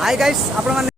Hi guys आपण माने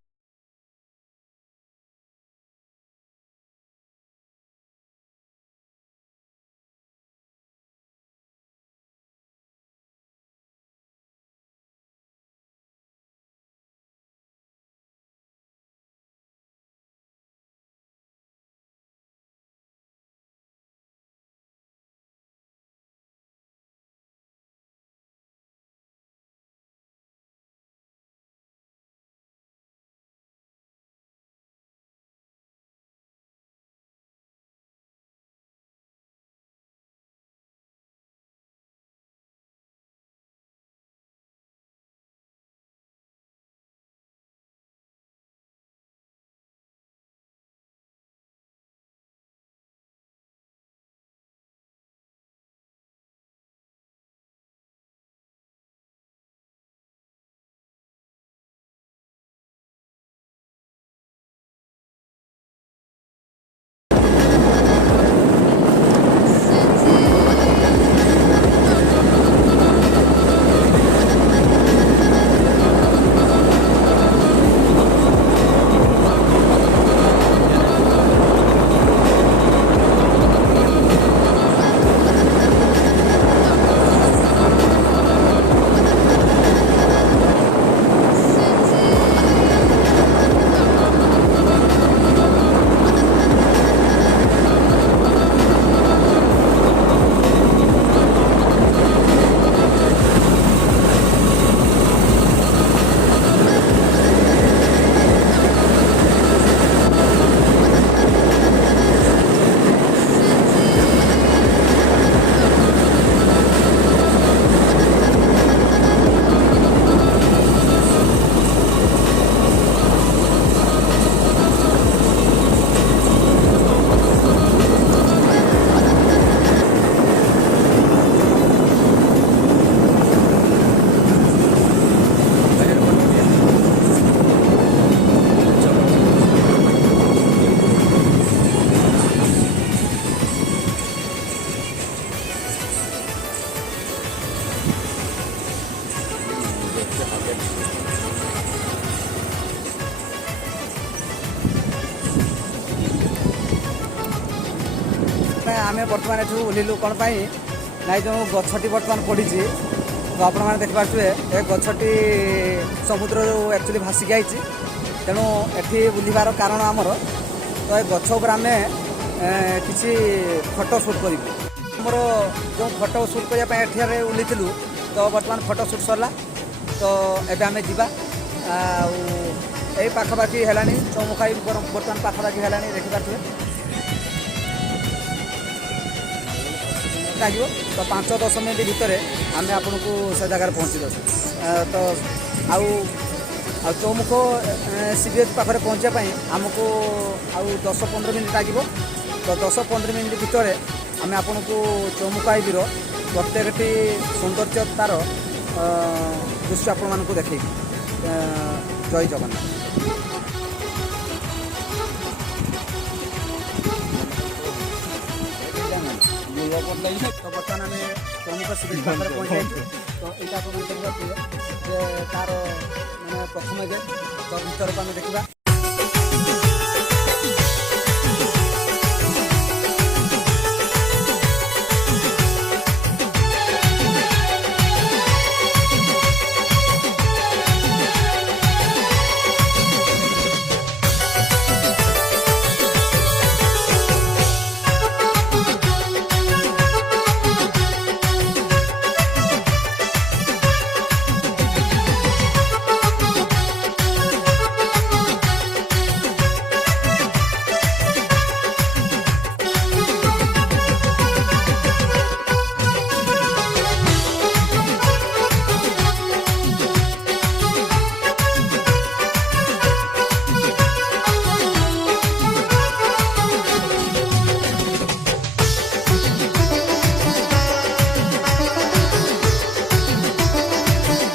आमे बर्तमान एठू ओह्लू कौन ना जो गछटी बर्तमान पड़ी तो आपण मैंने देखिपे ए गछटी समुद्र एक्चुअली भासिकी आई तेणु एठी बुलवार कारण आमर तो ये गछ उपर आम किसी फटो सुट कर जो फटो सुट करने एठारे ओह्लू तो बर्तमान फटो सुट सरला तो एबे आमे जीवा यही पाखापाखि है चौमुखाई बर्तमान पाखापाखि है देखिपे लगे तो 5-10 मिनट भितर आम आपन को से जगार पहुँची दे तो आउ चौमुख सीबीएच पाखे पहुँचापी आमको आउ 10-15 मिनट लगे तो 10-15 मिनट भितर आम आपन को चौमुखाईर प्रत्येक सौंदर्यतार दृश्य आपण मानक देखे जय जगन्नाथ। तो बर्तमान आम प्रमुख सीबीएच पाखे पहुँचाई तो यहाँ देखा तार मैंने प्रथम जे तो भर को आम देखा